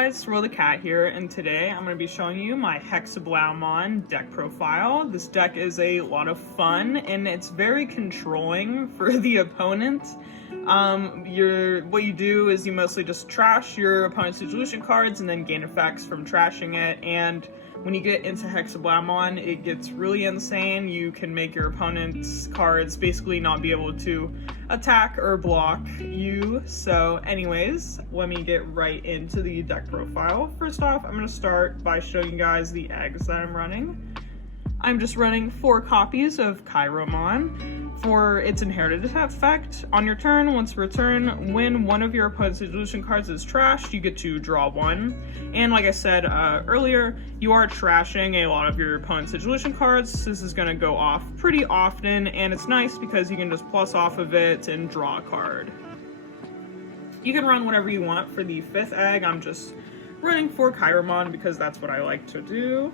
guys, Swirl the Cat here, and today I'm going to be showing you my Hexeblaumon deck profile. This deck is a lot of fun, and it's very controlling for the opponent. What you do is you mostly just trash your opponent's resolution cards and then gain effects from trashing it, and when you get into Hexeblaumon, it gets really insane. You can make your opponent's cards basically not be able to attack or block you. So anyways, let me get right into the deck profile. First off, I'm going to start by showing you guys the eggs that I'm running. I'm just running 4 copies of Hexeblaumon. For its inherited effect, on your turn, once per turn, when one of your opponent's resolution cards is trashed, you get to draw 1. And like I said earlier, you are trashing a lot of your opponent's resolution cards. This is going to go off pretty often, and it's nice because you can just plus off of it and draw a card. You can run whatever you want for the 5th egg. I'm just running 4 Hexeblaumon because that's what I like to do.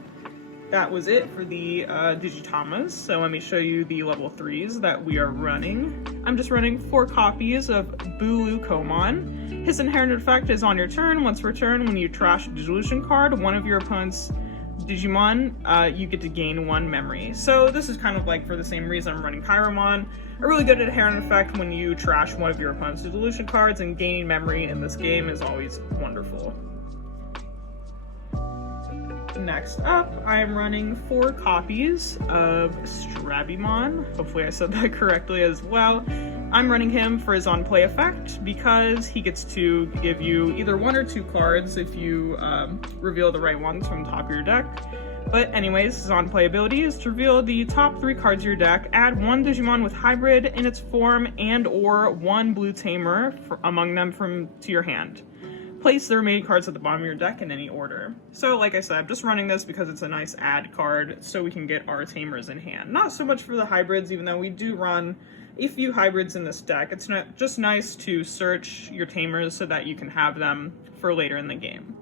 That was it for the Digitamas, so let me show you the level 3s that we are running. I'm just running 4 copies of Hexeblaumon. His inherited effect is on your turn. Once per turn, when you trash a Dissolution card, one of your opponent's Digimon, you get to gain 1 memory. So this is kind of like for the same reason I'm running Hexeblaumon. A really good inherited effect when you trash one of your opponent's Dissolution cards, and gaining memory in this game is always wonderful. Next up, I'm running 4 copies of Hexeblaumon. Hopefully I said that correctly as well. I'm running him for his on-play effect because he gets to give you either 1 or 2 cards if you reveal the right ones from the top of your deck. But anyways, his on-play ability is to reveal the top 3 cards of your deck, add 1 Digimon with hybrid in its form, and or 1 blue tamer among them to your hand. Place the remaining cards at the bottom of your deck in any order. So like I said, I'm just running this because it's a nice add card so we can get our tamers in hand. Not so much for the hybrids, even though we do run a few hybrids in this deck. It's not just nice to search your tamers so that you can have them for later in the game.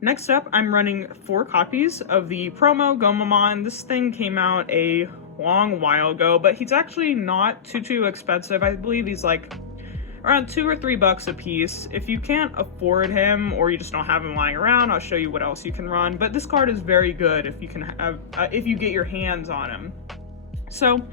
Next up, I'm running 4 copies of the promo Gomamon. This thing came out a long while ago, but he's actually not too expensive. I believe he's like around $2 or $3 a piece. If you can't afford him or you just don't have him lying around, I'll show you what else you can run. But this card is very good if you can have, if you get your hands on him. So,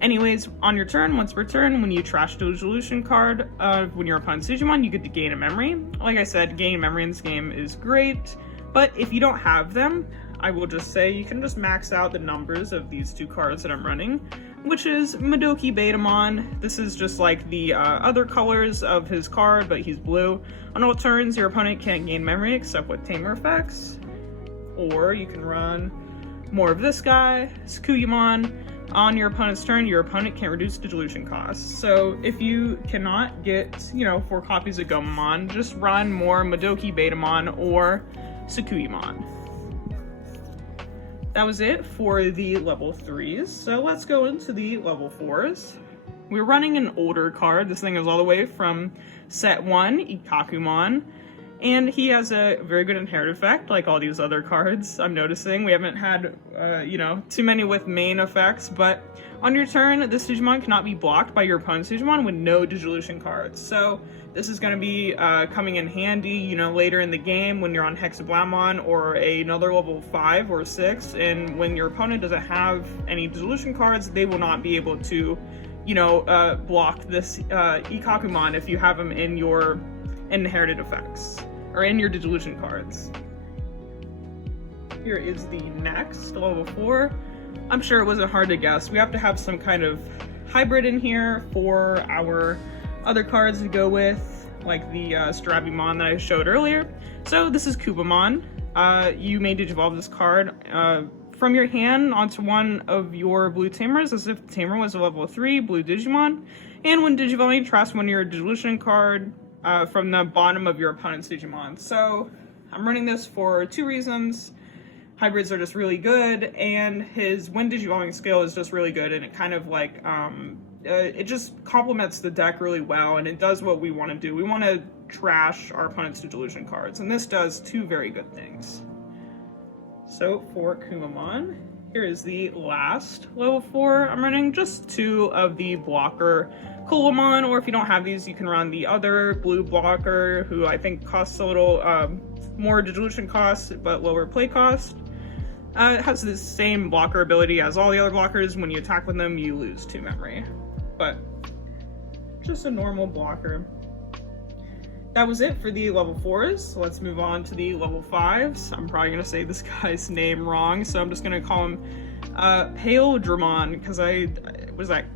anyways, on your turn, once per turn, when you trash the resolution card, when your opponent's Digimon, you get to gain a memory. Like I said, gaining memory in this game is great. But if you don't have them, I will just say you can just max out the numbers of these 2 cards that I'm running, which is Hexeblaumon. This is just like the other colors of his card, but he's blue. On all turns, your opponent can't gain memory except with tamer effects. Or you can run more of this guy, Hexeblaumon. On your opponent's turn, your opponent can't reduce dissolution costs. So if you cannot get, 4 copies of Gomamon, just run more Hexeblaumon or Hexeblaumon. That was it for the level 3s, so let's go into the level 4s. We're running an older card. This thing is all the way from set 1, Hexeblaumon, and he has a very good inherited effect, like all these other cards. I'm noticing we haven't had, too many with main effects, but on your turn, this Digimon cannot be blocked by your opponent's Digimon with no dissolution cards. So this is going to be coming in handy, later in the game when you're on Hexeblaumon or another level 5 or 6, and when your opponent doesn't have any dissolution cards, they will not be able to, block this Hexeblaumon if you have them in your inherited effects or in your dissolution cards. Here is the next, level 4. I'm sure it wasn't hard to guess. We have to have some kind of hybrid in here for our other cards to go with, like the Hexeblaumon that I showed earlier. So this is Hexeblaumon. You may digivolve this card from your hand onto one of your blue tamers as if the tamer was a level 3 blue Digimon. And when digivolving, trash one of your dissolution card from the bottom of your opponent's Digimon. So I'm running this for 2 reasons. Hybrids are just really good, and his when digivolving skill is just really good, and it kind of like it just complements the deck really well, and it does what we want to do. We want to trash our opponent's dissolution cards, and this does 2 very good things. So for Hexeblaumon, Here is the last level 4 I'm running, just 2 of the blocker Hexeblaumon, or if you don't have these, you can run the other blue blocker, who I think costs a little more dilution cost, but lower play cost. It has the same blocker ability as all the other blockers. When you attack with them, you lose 2 memory, but just a normal blocker. That was it for the level 4s. So let's move on to the level 5s. I'm probably gonna say this guy's name wrong, so I'm just gonna call him Hexeblaumon, because was that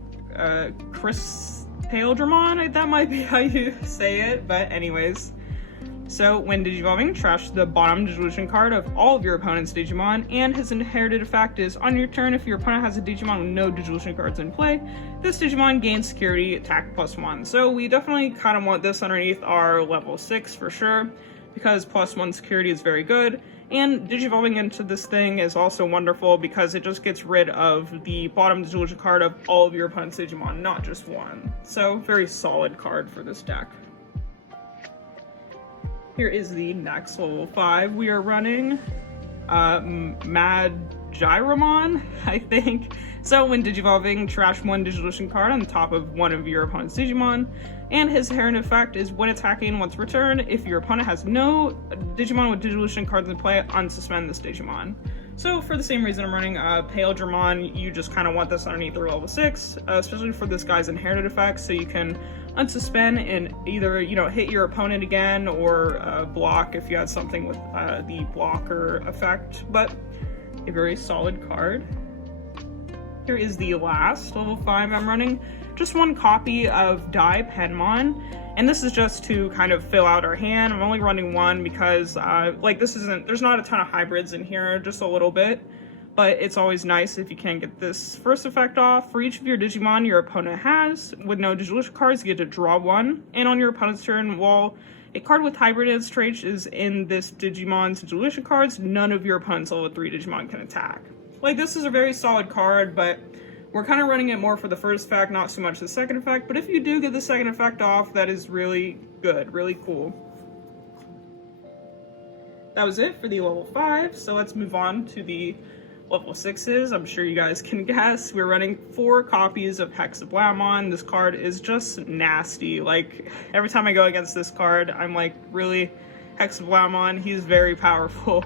Chris Hexeblaumon? That might be how you say it, but anyways. So when Digivolving, trash the bottom Digivolution card of all of your opponent's Digimon, and his inherited effect is on your turn, if your opponent has a Digimon with no Digivolution cards in play, this Digimon gains security attack +1. So we definitely kind of want this underneath our level 6 for sure, because +1 security is very good. And Digivolving into this thing is also wonderful because it just gets rid of the bottom Digivolution card of all of your opponent's Digimon, not just one. So very solid card for this deck. Here is the next level 5 we are running, Hexeblaumon, I think. So when Digivolving, trash 1 Digivolution card on the top of one of your opponent's Digimon, and his inherent effect is when attacking once per turn, if your opponent has no Digimon with Digivolution cards in play, unsuspend this Digimon. So for the same reason I'm running Hexeblaumon, you just kind of want this underneath your level 6, especially for this guy's inherited effects, so you can unsuspend and either, hit your opponent again or block if you had something with the blocker effect, but a very solid card. Here is the last level 5 I'm running, just 1 copy of Digimon, and this is just to kind of fill out our hand. I'm only running 1 because there's not a ton of hybrids in here, just a little bit. But it's always nice if you can get this first effect off. For each of your Digimon your opponent has, with no Digivolution cards, you get to draw 1. And on your opponent's turn, while a card with hybrid in its trait is in this Digimon's Digivolution cards, none of your opponent's level 3 Digimon can attack. This is a very solid card, but we're kind of running it more for the first effect, not so much the second effect. But if you do get the second effect off, that is really good, really cool. That was it for the level 5, so let's move on to the level 6s. I'm sure you guys can guess. We're running 4 copies of Hexeblaumon. This card is just nasty. Every time I go against this card, I'm like, really? Hexeblaumon? He's very powerful.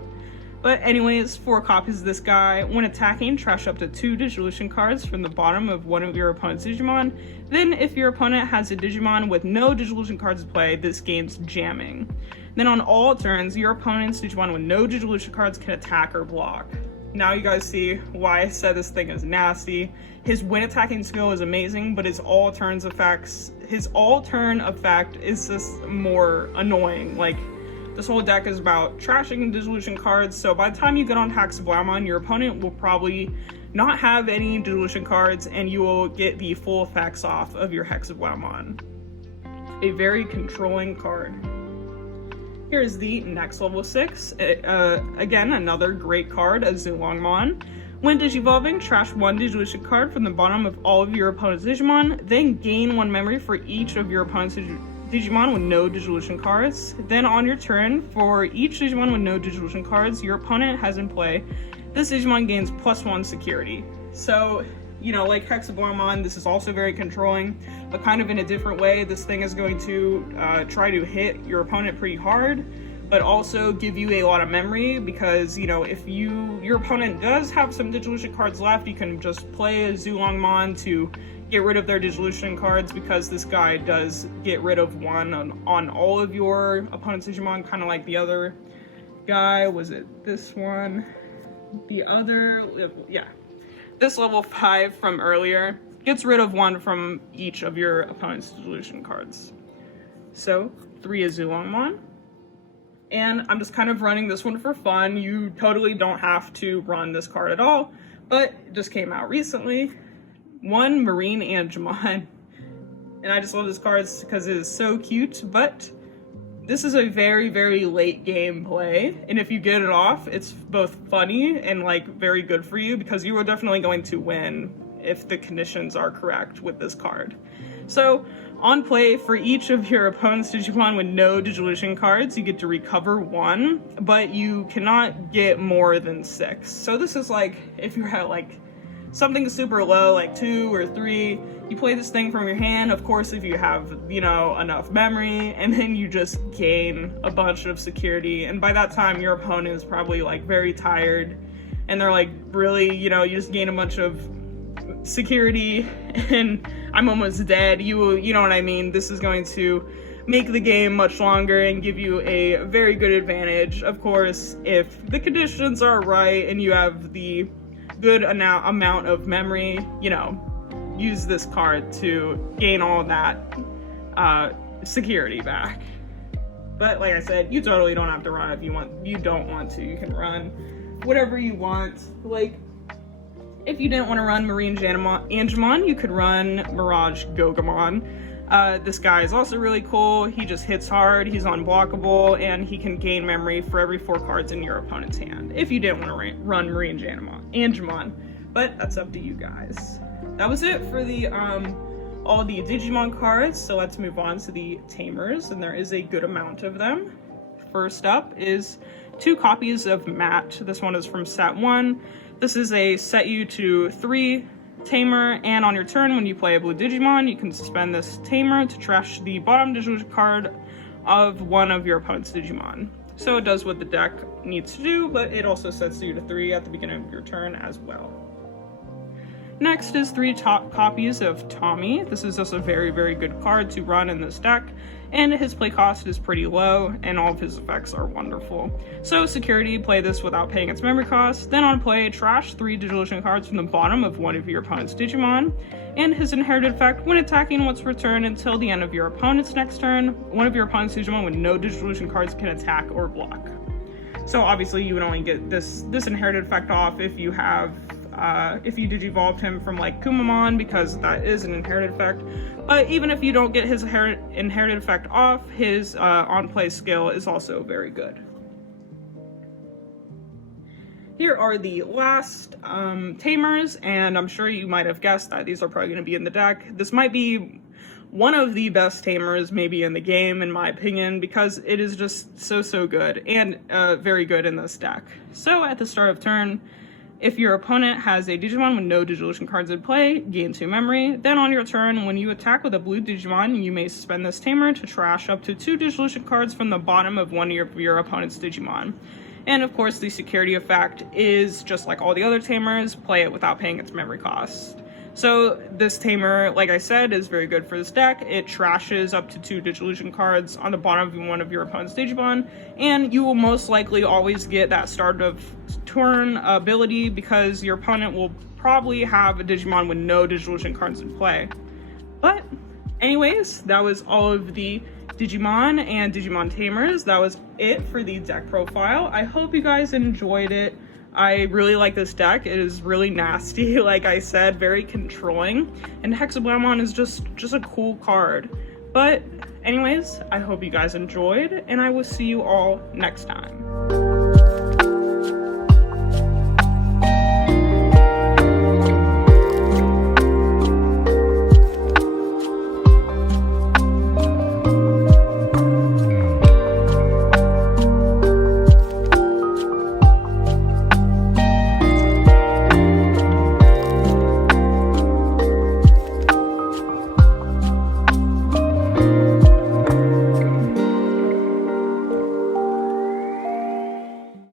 But anyways, 4 copies of this guy. When attacking, trash up to 2 Digivolution cards from the bottom of one of your opponent's Digimon. Then if your opponent has a Digimon with no Digivolution cards in play, this gains jamming. Then on all turns, your opponent's Digimon with no Digivolution cards can attack or block. Now you guys see why I said this thing is nasty. His when attacking skill is amazing, but his all turn effect is just more annoying. This whole deck is about trashing Digivolution cards, so by the time you get on Hexeblaumon, your opponent will probably not have any Digivolution cards, and you will get the full effects off of your Hexeblaumon. A very controlling card. Here's the next level 6. Again, another great card, Hexeblaumon. When Digivolving, trash 1 Digivolution card from the bottom of all of your opponent's Digimon, then gain 1 memory for each of your opponent's Digimon with no Digivolution cards. Then on your turn, for each Digimon with no Digivolution cards your opponent has in play, this Digimon gains +1 security. So, like Hexeblaumon, this is also very controlling, but kind of in a different way. This thing is going to try to hit your opponent pretty hard, but also give you a lot of memory, because, if your opponent does have some Digivolution cards left, you can just play Hexeblaumon to get rid of their Digivolution cards, because this guy does get rid of 1 on all of your opponent's Digimon, kind of like the other guy. Was it this one? The other, yeah. This level 5 from earlier gets rid of 1 from each of your opponent's Digivolution cards. So, 3 Hexeblaumon. And I'm just kind of running this one for fun. You totally don't have to run this card at all, but it just came out recently. 1 Marine Angemon. And I just love this card because it is so cute, but this is a very, very late game play, and if you get it off, it's both funny and very good for you, because you are definitely going to win if the conditions are correct with this card. So On play, for each of your opponent's Digimon with no Digivolution cards, you get to recover 1, but you cannot get more than 6. So this is like, if you're at like something super low, like 2 or 3, you play this thing from your hand, of course, if you have, you know, enough memory, and then you just gain a bunch of security, and by that time, your opponent is probably like very tired, and they're like, really, you know, you just gain a bunch of security, and I'm almost dead. You know what I mean? This is going to make the game much longer and give you a very good advantage. Of course, if the conditions are right and you have the good amount of memory, you know, use this card to gain all of that security back. But like I said, you totally don't have to run if you don't want to. You can run whatever you want. Like, if you didn't want to run Marine Angemon, you could run Mirage Gogamon. This guy is also really cool. He just hits hard, he's unblockable, and he can gain memory for every 4 cards in your opponent's hand, if you didn't want to run Marine Angemon. But that's up to you guys. That was it for the all the Digimon cards, so let's move on to the Tamers, and there is a good amount of them. First up is 2 copies of Matt. This one is from set 1. This is a set you to 3 Tamer, and on your turn, when you play a blue Digimon, you can suspend this Tamer to trash the bottom Digimon card of one of your opponent's Digimon. So it does what the deck needs to do, but it also sets you to 3 at the beginning of your turn as well. Next is 3 top copies of Tommy. This is just a very, very good card to run in this deck, and his play cost is pretty low, and all of his effects are wonderful. So security, play this without paying its memory cost. Then on play, trash 3 Digivolution cards from the bottom of one of your opponent's Digimon, and his inherited effect, when attacking what's returned until the end of your opponent's next turn, one of your opponent's Digimon with no Digivolution cards can attack or block. So obviously you would only get this inherited effect off if you have if you digivolved him from like Kumamon, because that is an inherited effect. But even if you don't get his inherited effect off, his on-play skill is also very good. Here are the last Tamers, and I'm sure you might have guessed that these are probably going to be in the deck. This might be one of the best Tamers maybe in the game, in my opinion, because it is just so good, and very good in this deck. So at the start of turn, if your opponent has a Digimon with no Digivolution cards in play, gain 2 memory. Then on your turn, when you attack with a blue Digimon, you may suspend this Tamer to trash up to 2 Digivolution cards from the bottom of one of your opponent's Digimon. And of course, the security effect is just like all the other Tamers, play it without paying its memory cost. So this Tamer, like I said, is very good for this deck. It trashes up to 2 Digivolution cards on the bottom of one of your opponent's Digimon, and you will most likely always get that start of turn ability because your opponent will probably have a Digimon with no Digivolution cards in play. But anyways, that was all of the Digimon and Digimon Tamers. That was it for the deck profile. I hope you guys enjoyed it. I really like this deck. It is really nasty, like I said, very controlling, and Hexeblaumon is just a cool card. But anyways, I hope you guys enjoyed, and I will see you all next time.